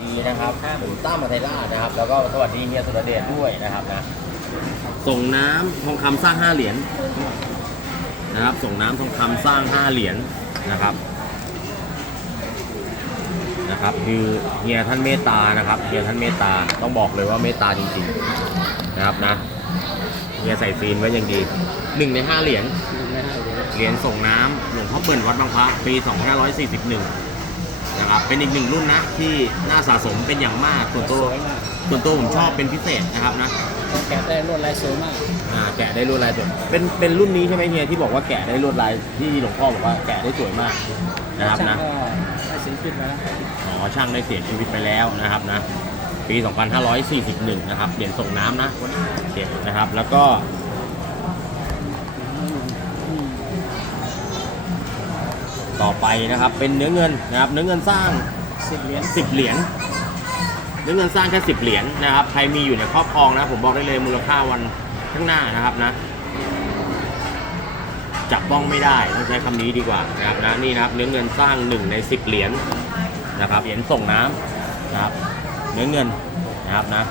ดีนะครับผมตั้มมาไทยรานะครับ แล้วก็สวัสดีเฮียสุรเดชด้วยนะครับนะ ส่งน้ำทองคำสร้างห้าเหรียญนะครับ ส่งน้ำทองคำสร้างห้าเหรียญนะครับ นะครับ คือเฮียท่านเมตตานะครับเฮียท่านเมตตาต้องบอกเลยว่าเมตตาจริงๆนะครับนะเฮียใส่ซีนไว้อย่างดีหนึ่งในห้าเหรียญ เหรียญส่งน้ำหลวงพ่อเปิ่นวัดบางพระปี 2541 นะครับเป็นอีกหนึ่งรุ่นนะที่น่าสะสมเป็นอย่างมากส่วนตัวสวยมากส่วนตัวผมชอบเป็นพิเศษนะครับนะแกะได้ลวดลายสวยมากอ่าแกะได้ลวดลายสวยเป็นเป็นรุ่นนี้ใช่ไหมเฮียที่บอกว่าแกะได้ลวดลายที่หลวงพ่อบอกว่าแกะได้สวยมากนะครับช่างนะก็ได้สินขึ้นมาแล้วอ๋อช่างได้เสียชีวิตไปแล้วนะครับนะ ปี 2541 นะครับ เหรียญส่งน้ำนะเด็ดนะครับ แล้วก็ อืม ต่อไปนะครับเป็นเนื้อเงินนะครับ เนื้อเงินสร้างสิบเหรียญ10เหรียญเนื้อเงินสร้างแค่10เหรียญนะครับใครมีอยู่ในครอบครองนะ ผมบอกได้เลยมูลค่าวันข้างหน้านะครับนะ จับต้องไม่ได้ต้องใช้คำนี้ดีกว่านะครับนะนี่นะครับ เนื้อเงินสร้าง1ใน10เหรียญนะครับเหรียญส่งน้ำนะครับ เนื้อเงินนะครับนะ